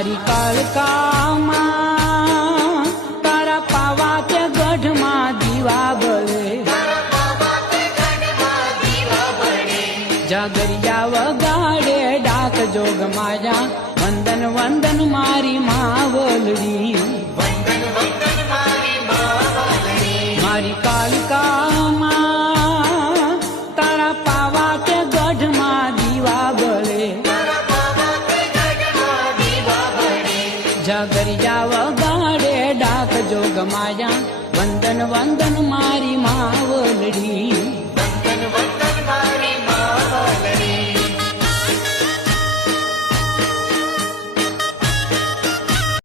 મારી કાળકામાં તારા પાવા તે ગઢમાં દીવા બળે જાગરિયા વગાડે ડાક જોગ માયા વંદન વંદન મારી માવલડી મારી કાળકામાં તારા પાવા તે ગઢમાં દીવા બળે જાગરિયા વગાડે ડાક જોગ માયા વંદન વંદન મારી માવલડી વંદન વંદન મારી માવલડી